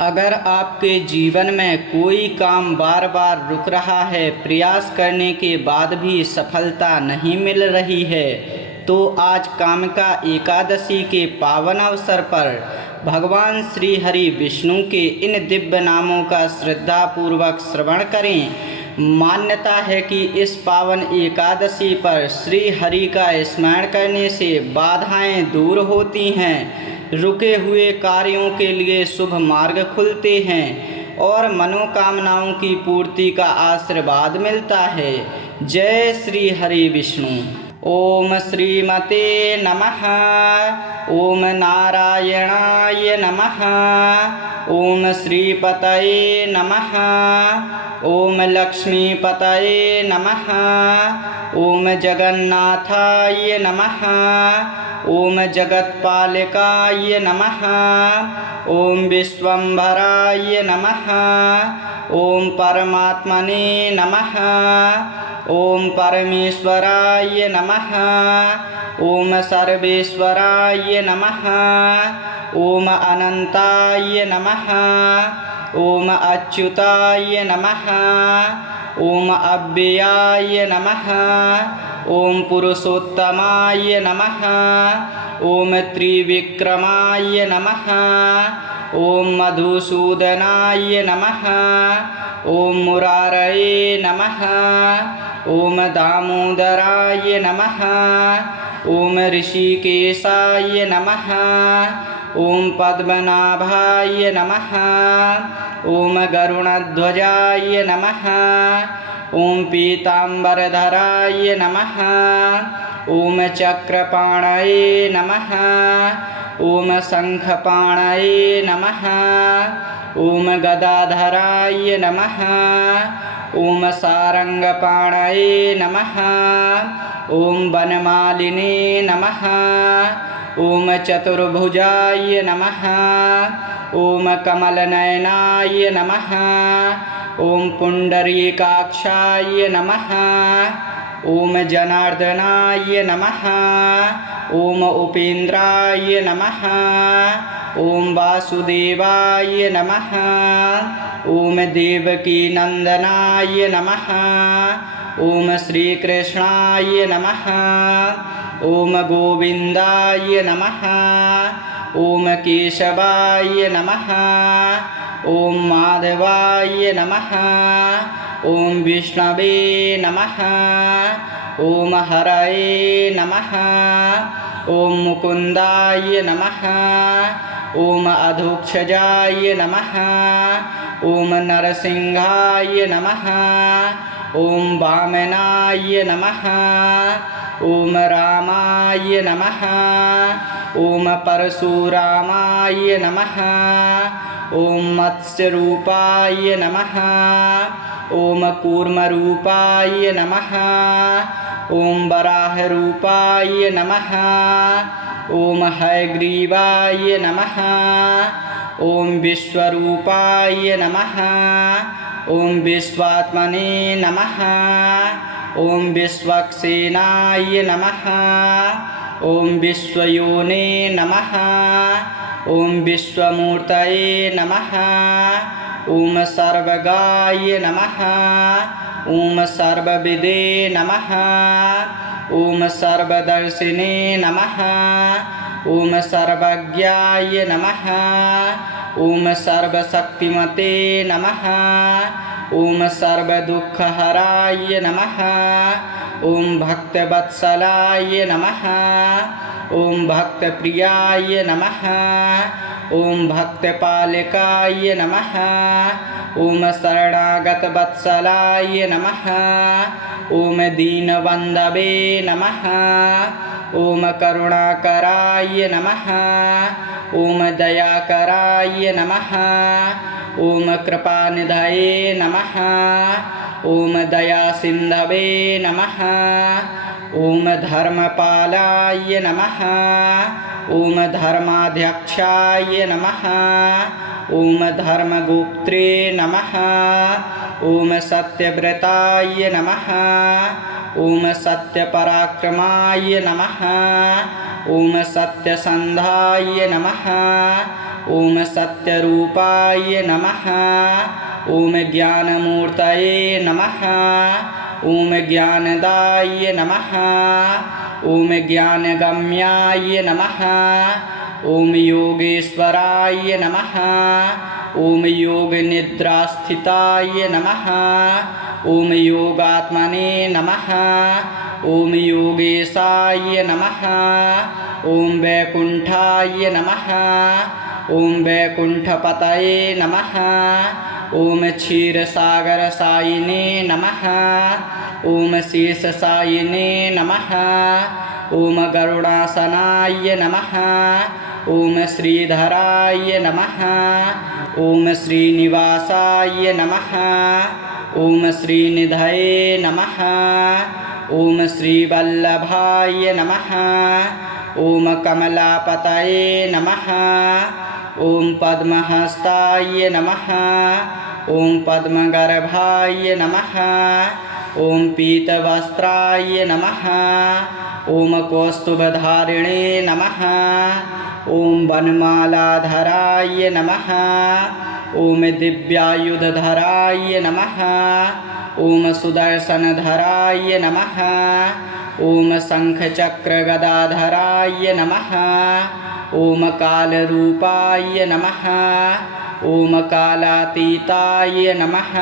अगर आपके जीवन में कोई काम बार बार रुक रहा है, प्रयास करने के बाद भी सफलता नहीं मिल रही है, तो आज कामिका एकादशी के पावन अवसर पर भगवान श्री हरि विष्णु के इन दिव्य नामों का श्रद्धापूर्वक श्रवण करें। मान्यता है कि इस पावन एकादशी पर श्री हरि का स्मरण करने से बाधाएं दूर होती हैं, रुके हुए कार्यों के लिए शुभ मार्ग खुलते हैं और मनोकामनाओं की पूर्ति का आशीर्वाद मिलता है। जय श्री हरि विष्णु। ओम श्रीमते नमः। ओम नारायणाय नमः। ओम श्रीपतये नमः। ओम लक्ष्मीपतये नमः। ओम जगन्नाथाय नमः। ओम जगत्पालकाय नमः। ओम विश्वम्भराय नमः। ओम परमात्मने नमः। ओम परमेश्वराय नमः। ओम सर्वेश्वराय नमः। ओम अनंताय नमः। ओम अच्युताय नमः। ओम अव्ययाय नमः। ओम पुरुषोत्तमाय नमः। ओम त्रिविक्रमाय नमः। ओम मधुसूदनाय नमः। ओम मुरारये नमः। ओम दामोदराय नमः। ओम ऋषिकेशाय नमः। ओम पद्मनाभाय नमः। ओम गरुणध्वजाय नमः। ओम पीताम्बरधराय नमः। ओम चक्रपाणये नमः। ओम शंखपाणये नमः। ओम गदाधराय नमः। ओम सारंगपाणये नमः। ओम वनमालिने नमः। ओम चतुर्भुजाय नमः। ओम कमलनयनाय नमः। ओम पुंडरीकाक्षाय नमः। ओम जनार्दनाय नमः। ओम उपेन्द्राय नमः। ओम वासुदेवाय नमः। ओम देवकीनंदनाय नमः। ओम श्रीकृष्णाय नमः। ओम गोविंदाय नमः। ओम केशवाय नमः। ओम माधवाय नमः। ओम विष्णवे नमः। ओम हरये नमः। ओम मुकुंदाय नमः। ओम अधोक्षजाय नमः। ओम नरसिंहाय नमः। ओम वामनाय नमः। ओम रामाय नमः। ओम परशुरामाय नमः। ओम मत्स्यरूपाय नमः। ओम कूर्मरूपाय नमः। ओम वराहरूपाय नमः। ओम हयग्रीवाय नमः। ओम विश्वरूपाय नमः। ओम विश्वात्मने नमः। ओम विश्वक्सेनाय नमः। ओम विश्वयोने नमः। ओम विश्वमूर्तये नमः। ओम सर्वगाय नमः। ओम सर्वविदे नमः। ओम सर्वदर्शिने नमः। ओम सर्वज्ञाय नमः। ओम सर्वशक्तिमते नमः। ओम सर्वदुःखहराय नमः। ओम भक्तवत्सलाय नमः। ओम भक्तप्रियाय नमः। ओम भक्तपालकाय नमः। ओम शरणागतवत्सलाय नमः। ओम दीनबन्धवे नमः। ओम करुणाकराय नमः। ओम दयाकराय नमः। ओम कृपानिधये नमः। ओम दयासिन्धवे नमः। ओम धर्मपालाय नमः। ओम धर्माध्यक्षाय नमः। ओम धर्मगुप्त्रे नमः। ओम सत्यव्रताय नमः। ओम सत्यपराक्रमाय नमः। ओम सत्यसंधाय नमः। ॐ सत्यरूपाय नमः ॐ ज्ञानमूर्तये नमः ॐ ज्ञानदाय नमः ॐ ज्ञानगम्याय नमः ॐ योगेश्वराय नमः ॐ योगनिद्रास्थिताय नमः ॐ योगात्मने नमः ॐ योगेशाय नमः ॐ वैकुण्ठाय नमः ॐ वैकुण्ठपतये नमः ॐ क्षीरसागरसायिने नमः ॐ शेषसायिने नमः ॐ गरुडासनाय नमः ॐ श्रीधराय नमः ॐ श्रीनिवासाय नमः ॐ श्रीनिधये नमः ॐ श्रीवल्लभाय नमः ॐ कमलापतये नमः ॐ पद्महस्ताय नमः ॐ पद्मगर्भाय नमः ॐ पीतवस्त्राय नमः ॐ कौस्तुभधारिणे नमः ॐ वनमालाधराय नमः ॐ दिव्यायुधधराय नमः ॐ सुदर्शनधराय नमः ॐ शङ्खचक्रगदाधराय नमः ॐ कालरूपाय नमः ॐ कालातीताय नमः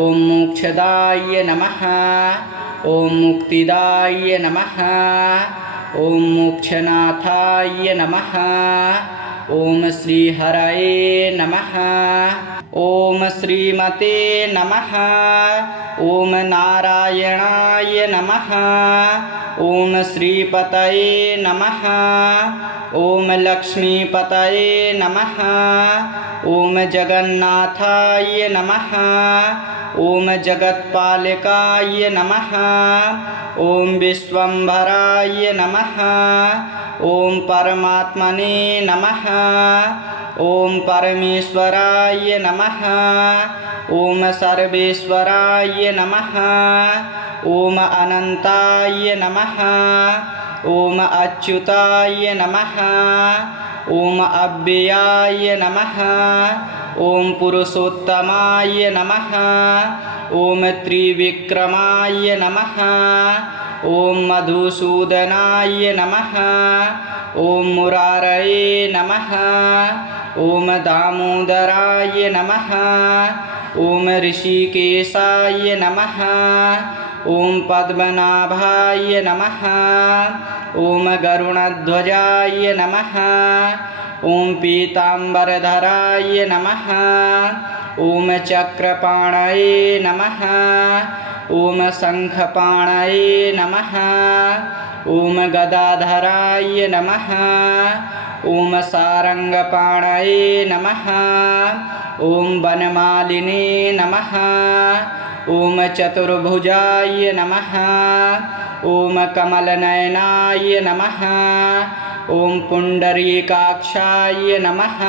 ॐ मोक्षदाय नमः ॐ मुक्तिदाय नमः ॐ मोक्षनाथाय नमः ॐ श्रीहरये नमः ॐ श्रीमते नमः ॐ नारायणाय नमः ॐ श्रीपतये नमः ॐ लक्ष्मीपतये नमः ॐ जगन्नाथाय नमः ॐ जगत्पालकाय नमः ॐ विश्वम्भराय नमः ॐ परमात्मने नमः ॐ परमेश्वराय नमः ॐ सर्वेश्वराय नमः ॐ अनन्ताय नमः ॐ अच्युताय नमः ॐ अव्ययाय नमः ॐ पुरुषोत्तमाय नमः ॐ त्रिविक्रमाय नमः ॐ मधुसूदनाय नमः ॐ मुरारये नमः ॐ दामोदराय नमः ॐ ऋषिकेशाय नमः ॐ पद्मनाभाय नमः ॐ गरुणध्वजाय नमः ॐ पीताम्बरधराय नमः ॐ चक्रपाणये नमः ॐ शङ्खपाणये नमः ॐ गदाधराय नमः ॐ सारङ्गपाणये नमः ॐ वनमालिने नमः ॐ चतुर्भुजाय नमः ॐ कमलनयनाय नमः ॐ पुण्डरीकाक्षाय नमः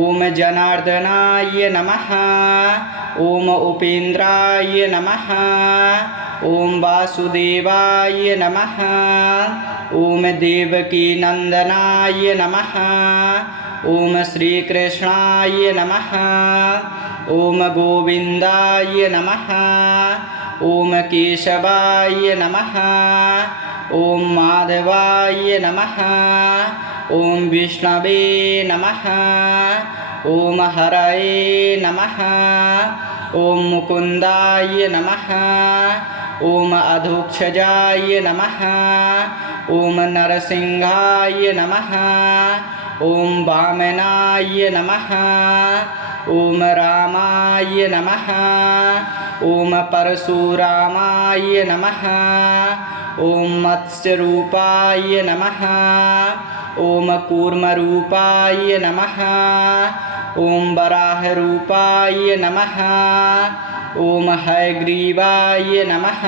ॐ जनार्दनाय नमः ॐ उपेन्द्राय नमः ॐ वासुदेवाय नमः ॐ देवकीनन्दनाय नमः ॐ श्रीकृष्णाय नमः ॐ गोविन्दाय नमः ॐ केशवाय नमः ॐ माधवाय नमः ॐ विष्णवे नमः ॐ हरये नमः ॐ मुकुन्दाय नमः ॐ अधोक्षजाय नमः ॐ नरसिंहाय नमः ॐ वामनाय नमः ॐ रामाय नमः ॐ परशुरामाय नमः ॐ मत्स्यरूपाय नमः ॐ कूर्मरूपाय नमः ॐ वराहरूपाय नमः ॐ हयग्रीवाय नमः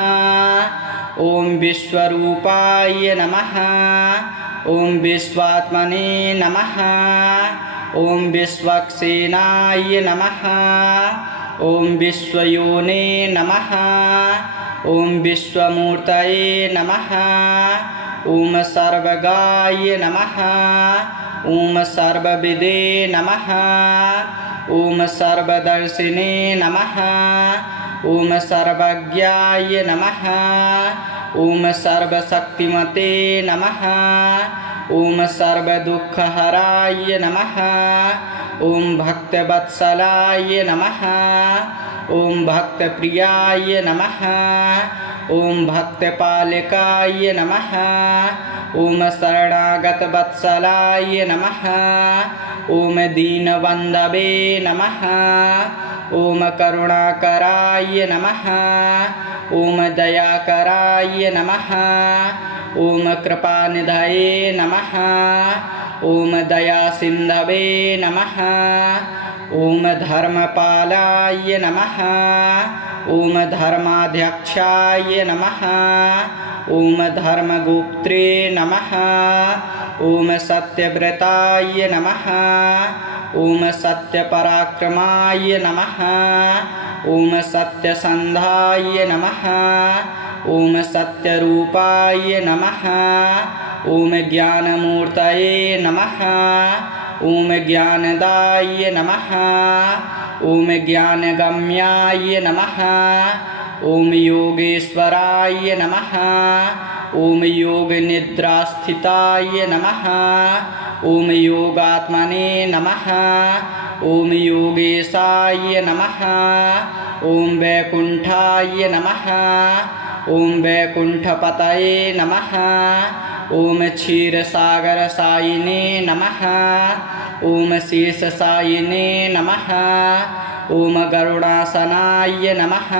ॐ विश्वरूपाय नमः ॐ विश्वात्मने नमः ॐ विश्वक्सेनाय नमः ॐ विश्वयोने नमः ॐ विश्वमूर्तये नमः ॐ सर्वगाय नमः ॐ सर्वविदे नमः ॐ सर्वदर्शिने नमः ॐ सर्वज्ञाय नमः ॐ सर्वशक्तिमते नमः ॐ सर्वदुःखहराय नमः ॐ भक्तवत्सलाय नमः ॐ भक्तप्रियाय नमः ॐ भक्तपालकाय नमः ॐ शरणागतवत्सलाय नमः ॐ दीनबन्धवे नमः ॐ करुणाकराय नमः ॐ दयाकराय नमः ॐ कृपानिधये नमः ॐ दयासिन्धवे नमः ॐ धर्मपालाय नमः ॐ धर्माध्यक्षाय नमः ॐ धर्मगुप्त्रे नमः ॐ सत्यव्रताय नमः ॐ सत्यपराक्रमाय नमः ॐ सत्यसन्धाय नमः ॐ सत्यरूपाय नमः ॐ ज्ञानमूर्तये नमः ॐ ज्ञानदाय नमः ॐ ज्ञानगम्याय नमः ॐ योगेश्वराय नमः ॐ योगनिद्रास्थिताय नमः ॐ योगात्मने नमः ॐ योगेशाय नमः ॐ वैकुण्ठाय नमः ॐ वैकुण्ठपतये नमः ॐ क्षीरसागरसायिने नमः ॐ शेषसायिने नमः ॐ गरुडासनाय नमः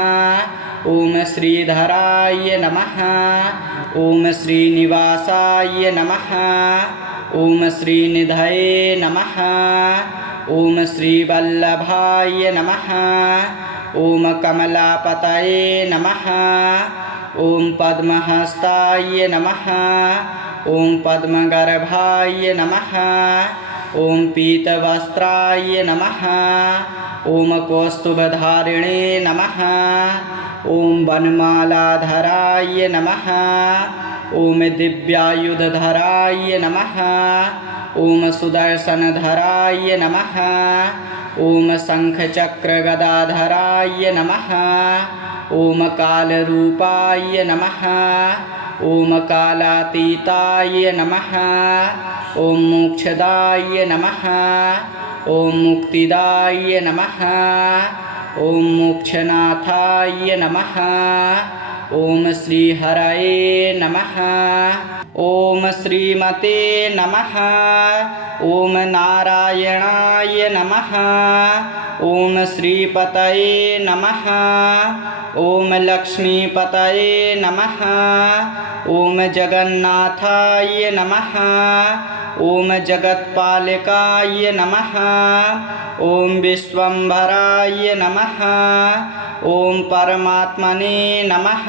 ॐ श्रीधराय नमः ॐ श्रीनिवासाय नमः ॐ श्रीनिधये नमः ॐ श्रीवल्लभाय नमः ॐ कमलापतये नमः ॐ पद्महस्ताय नमः ॐ पद्मगर्भाय नमः ॐ पीतवस्त्राय नमः ॐ कौस्तुभधारिणे नमः ॐ वनमालाधराय नमः ॐ दिव्यायुधधराय नमः ॐ सुदर्शनधराय नमः ॐ शङ्खचक्रगदाधराय नमः ॐ कालरूपाय नमः ॐ कालातीताय नमः ॐ मोक्षदाय नमः ॐ मुक्तिदाय नमः ॐ मोक्षनाथाय नमः ॐ श्रीहरये नमः ॐ श्रीमते नमः ॐ नारायणाय नमः ॐ श्रीपतये नमः ॐ लक्ष्मीपतये नमः ॐ जगन्नाथाय नमः ॐ जगत्पालकाय नमः ॐ विश्वम्भराय नमः ॐ परमात्मने नमः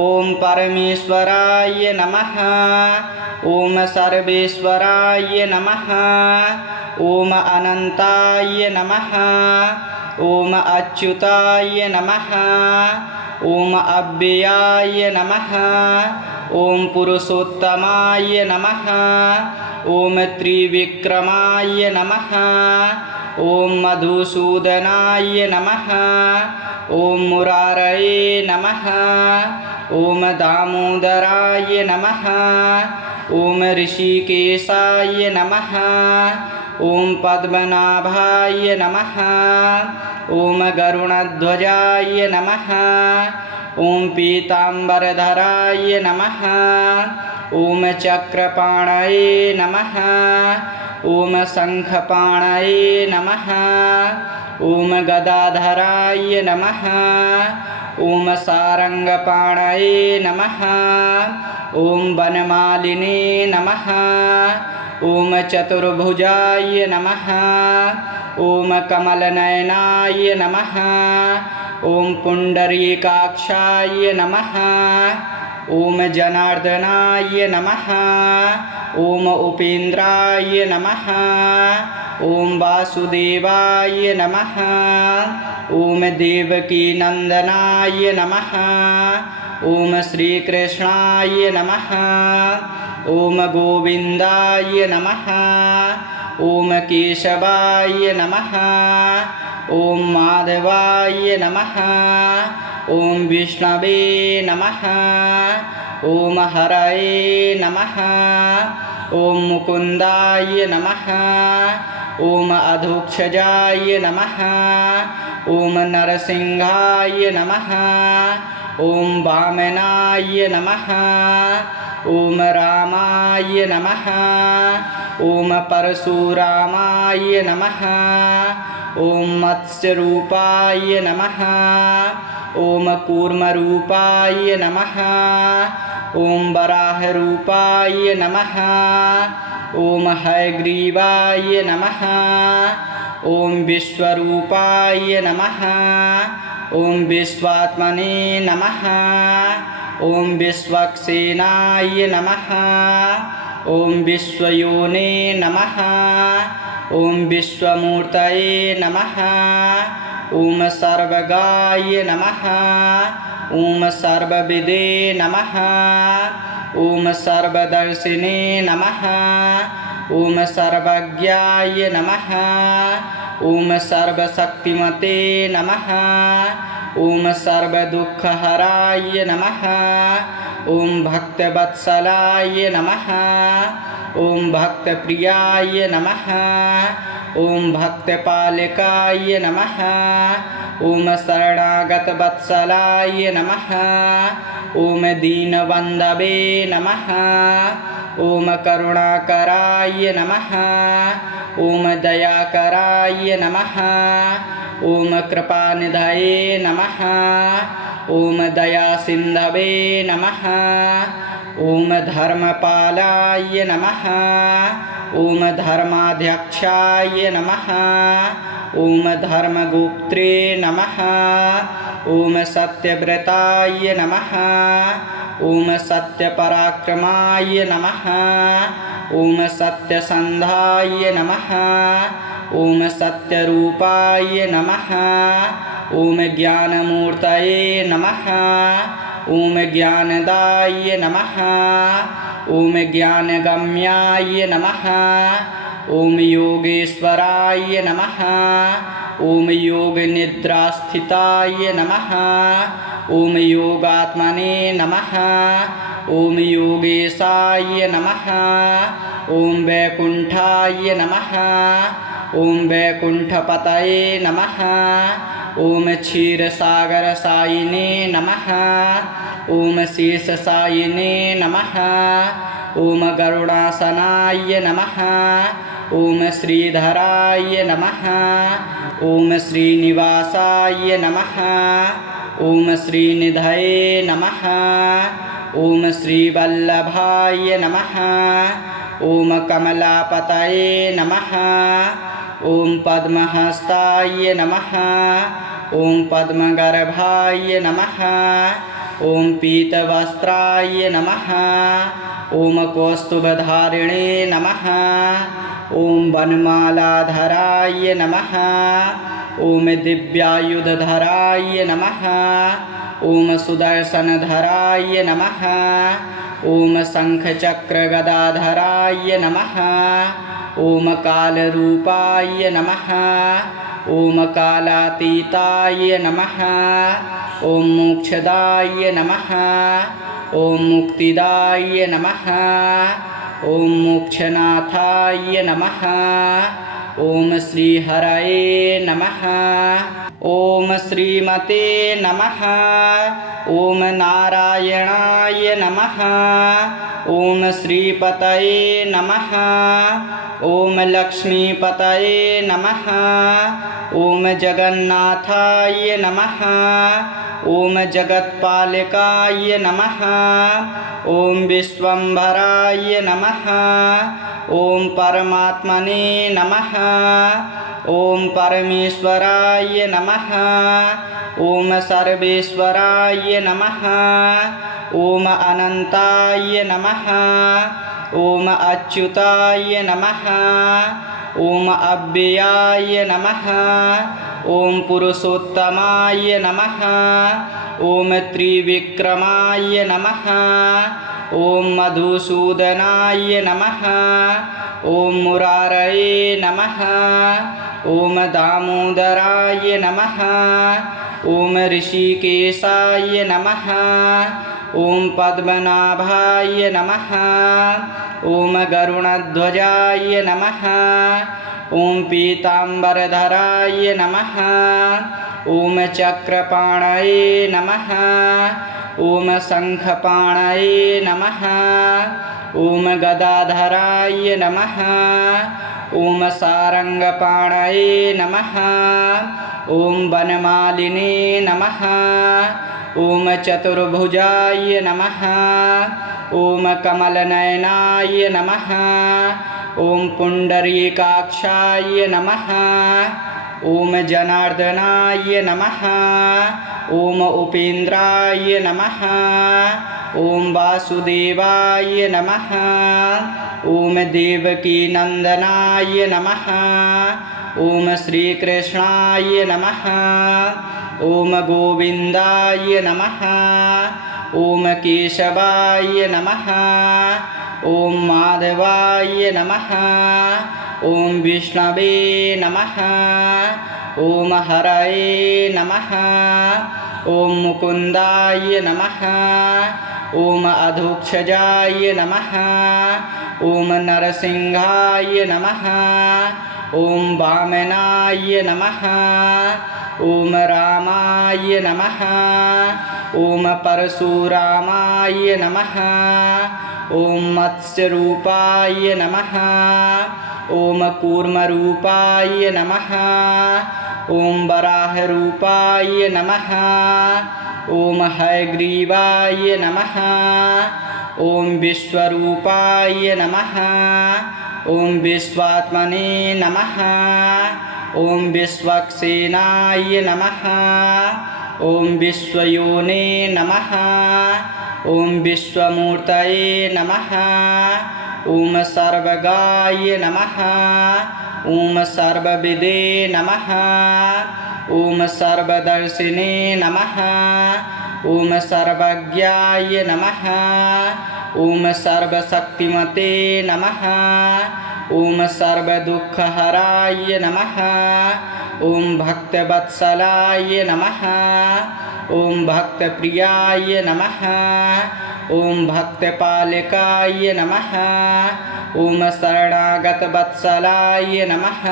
ॐ परमेश्वराय नमः ॐ सर्वेश्वराय नमः ॐ अनन्ताय नमः ॐ अच्युताय नमः ॐ अव्ययाय नमः ॐ पुरुषोत्तमाय नमः ॐ त्रिविक्रमाय नमः ॐ मधुसूदनाय नमः ॐ मुरारये नमः ॐ दामोदराय नमः ॐ ऋषिकेशाय नमः ॐ पद्मनाभाय नमः ॐ गरुणध्वजाय नमः ॐ पीताम्बरधराय नमः ॐ चक्रपाणये नमः ॐ शङ्खपाणये नमः ॐ गदाधराय नमः ॐ सारङ्गपाणये नमः ॐ वनमालिने नमः ॐ चतुर्भुजाय नमः ॐ कमलनयनाय नमः ॐ पुण्डरीकाक्षाय नमः ॐ जनार्दनाय नमः ॐ उपेन्द्राय नमः ॐ वासुदेवाय नमः ॐ देवकीनन्दनाय नमः ॐ श्रीकृष्णाय नमः ॐ गोविन्दाय नमः ॐ केशवाय नमः ॐ माधवाय नमः ॐ विष्णवे नमः ॐ हरये नमः ॐ मुकुन्दाय नमः ॐ अधोक्षजाय नमः ॐ नरसिंहाय नमः ॐ वामनाय नमः ॐ रामाय नमः ॐ परशुरामाय नमः ॐ मत्स्यरूपाय नमः ॐ कूर्मरूपाय नमः ॐ वराहरूपाय नमः ॐ हयग्रीवाय नमः ॐ विश्वरूपाय नमः ॐ विश्वात्मने नमः ॐ विश्वक्सेनाय नमः ॐ विश्वयोने नमः ॐ विश्वमूर्तये नमः ॐ सर्वगाय नमः ॐ सर्वविदे नमः ॐ सर्वदर्शिने नमः ॐ सर्वज्ञाय नमः ॐ सर्वशक्तिमते नमः ॐ सर्वदुःखहराय नमः ॐ भक्तवत्सलाय नमः ॐ भक्तप्रियाय नमः ॐ भक्तपालकाय नमः ॐ शरणागतवत्सलाय नमः ॐ दीनबन्धवे नमः ॐ करुणाकराय नमः ॐ दयाकराय नमः ॐ कृपानिधये नमः ॐ दयासिन्धवे नमः ॐ धर्मपालाय नमः ॐ धर्माध्यक्षाय नमः ॐ धर्मगुप्त्रे नमः ॐ सत्यव्रताय नमः ॐ सत्यपराक्रमाय नमः ॐ सत्यसन्धाय नमः ॐ सत्यरूपाय नमः ॐ ज्ञानमूर्तये नमः ॐ ज्ञानदाय नमः ॐ ज्ञानगम्याय नमः ॐ योगेश्वराय नमः ॐ योगनिद्रास्थिताय नमः ॐ योगात्मने नमः ॐ योगेशाय नमः ॐ वैकुण्ठाय नमः ॐ वैकुण्ठपतये नमः ॐ क्षीरसागरसायिने नमः ॐ शेषसायिने नमः ॐ गरुडासनाय नमः ॐ श्रीधराय नमः ॐ श्रीनिवासाय नमः ॐ श्रीनिधये नमः ॐ श्रीवल्लभाय नमः ॐ कमलापतये नमः ॐ पद्महस्ताय नमः ॐ पद्मगर्भाय नमः ॐ पीतवस्त्राय नमः ॐ कौस्तुभधारिणे नमः ॐ वनमालाधराय नमः ॐ दिव्यायुधधराय नमः ॐ सुदर्शनधराय नमः ॐ शङ्खचक्रगदाधराय नमः ॐ कालरूपाय नमः ॐ कालातीताय नमः ॐ मोक्षदाय नमः ॐ मुक्तिदाय नमः ॐ मोक्षनाथाय नमः ॐ श्रीहरये नमः ॐ श्रीमते नमः ॐ नारायणाय नमः ॐ श्रीपतये नमः ॐ लक्ष्मीपतये नमः ॐ जगन्नाथाय नमः ॐ जगत्पालकाय नमः ॐ विश्वम्भराय नमः ॐ परमात्मने नमः ॐ परमेश्वराय नमः ॐ सर्वेश्वराय नमः ॐ अनन्ताय नमः ॐ अच्युताय नमः ॐ अव्ययाय नमः ॐ पुरुषोत्तमाय नमः ॐ त्रिविक्रमाय नमः ॐ मधुसूदनाय नमः ॐ मुरारये नमः ॐ दामोदराय नमः ॐ ऋषिकेशाय नमः ॐ पद्मनाभाय नमः ॐ गरुणध्वजाय नमः ॐ पीताम्बरधराय नमः ॐ चक्रपाणये नमः ॐ शङ्खपाणये नमः ॐ गदाधराय नमः ॐ सारङ्गपाणये नमः ॐ वनमालिने नमः ॐ चतुर्भुजाय नमः ॐ कमलनयनाय नमः ॐ पुण्डरीकाक्षाय नमः ॐ जनार्दनाय नमः ॐ उपेन्द्राय नमः ॐ वासुदेवाय नमः ॐ देवकीनन्दनाय नमः ॐ श्रीकृष्णाय नमः ॐ गोविन्दाय नमः ॐ केशवाय नमः ॐ माधवाय नमः ॐ विष्णवे नमः ॐ हरये नमः ॐ मुकुन्दाय नमः ॐ अधोक्षजाय नमः ॐ नरसिंहाय नमः ॐ वामनाय नमः ॐ रामाय नमः ॐ परशुरामाय नमः ॐ मत्स्यरूपाय नमः ॐ कूर्मरूपाय नमः ॐ वराहरूपाय नमः ॐ हयग्रीवाय नमः ॐ विश्वरूपाय नमः ॐ विश्वात्मने नमः ॐ विश्वक्सेनाय नमः ॐ विश्वयोने नमः ॐ विश्वमूर्तये नमः ॐ सर्वगाय नमः ॐ सर्वविदे नमः ॐ सर्वदर्शिने नमः ॐ सर्वज्ञाय नमः ॐ सर्वशक्तिमते नमः ॐ सर्वदुःखहराय नमः ॐ भक्तवत्सलाय नमः ॐ भक्तप्रियाय नमः ॐ भक्तपालकाय नमः ॐ शरणागतवत्सलाय नमः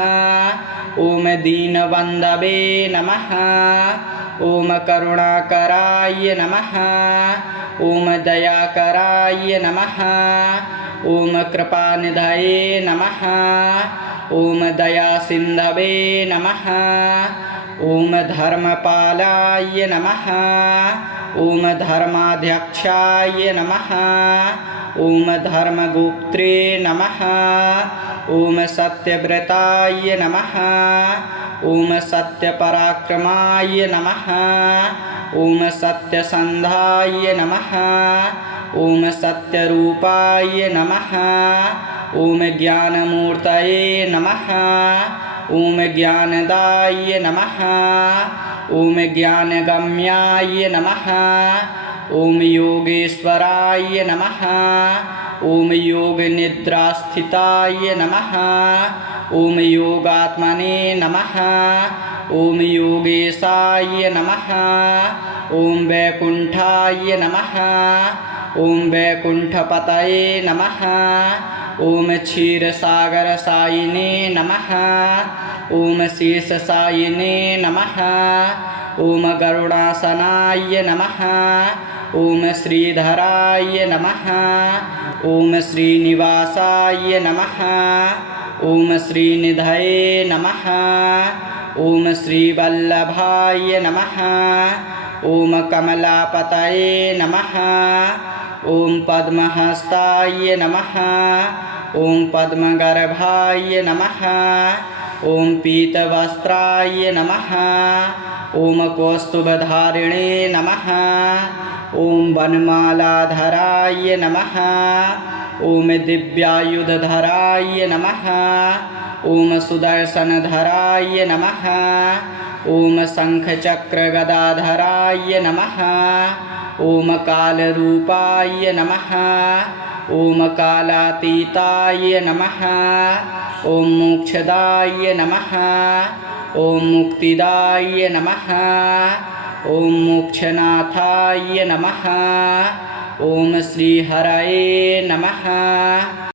ॐ दीनबन्धवे नमः ॐ करुणाकराय नमः ॐ दयाकराय नमः ॐ कृपानिधये नमः ॐ दयासिन्धवे नमः ॐ धर्मपालाय नमः ॐ धर्माध्यक्षाय नमः ॐ धर्मगुप्त्रे नमः ॐ सत्यव्रताय नमः ॐ सत्यपराक्रमाय नमः ॐ सत्यसन्धाय नमः ॐ सत्यरूपाय नमः ॐ ज्ञानमूर्तये नमः ॐ ज्ञानदाय नमः ॐ ज्ञानगम्याय नमः ॐ योगेश्वराय नमः ॐ योगनिद्रास्थिताय नमः ॐ योगात्मने नमः ॐ योगेशाय नमः ॐ वैकुण्ठाय नमः ॐ वैकुण्ठपतये नमः ॐ क्षीरसागरसायिने नमः ॐ शेषसायिने नमः ॐ गरुडासनाय नमः ॐ श्रीधराय नमः ॐ श्रीनिवासाय नमः ॐ श्रीनिधये नमः ॐ श्रीवल्लभाय नमः ॐ कमलापतये नमः ॐ पद्महस्ताय नमः ॐ पद्मगर्भाय नमः ॐ पीतवस्त्राय नमः ॐ कौस्तुभधारिणे नमः ॐ वनमालाधराय नमः ॐ दिव्यायुधधराय नमः ॐ सुदर्शनधराय नमः ॐ शङ्खचक्रगदाधराय नमः ॐ कालरूपाय नमः ॐ कालातीताय नमः ॐ मोक्षदाय नमः ॐ मुक्तिदाय नमः ॐ मोक्षनाथाय नमः ॐ श्रीहरये नमः।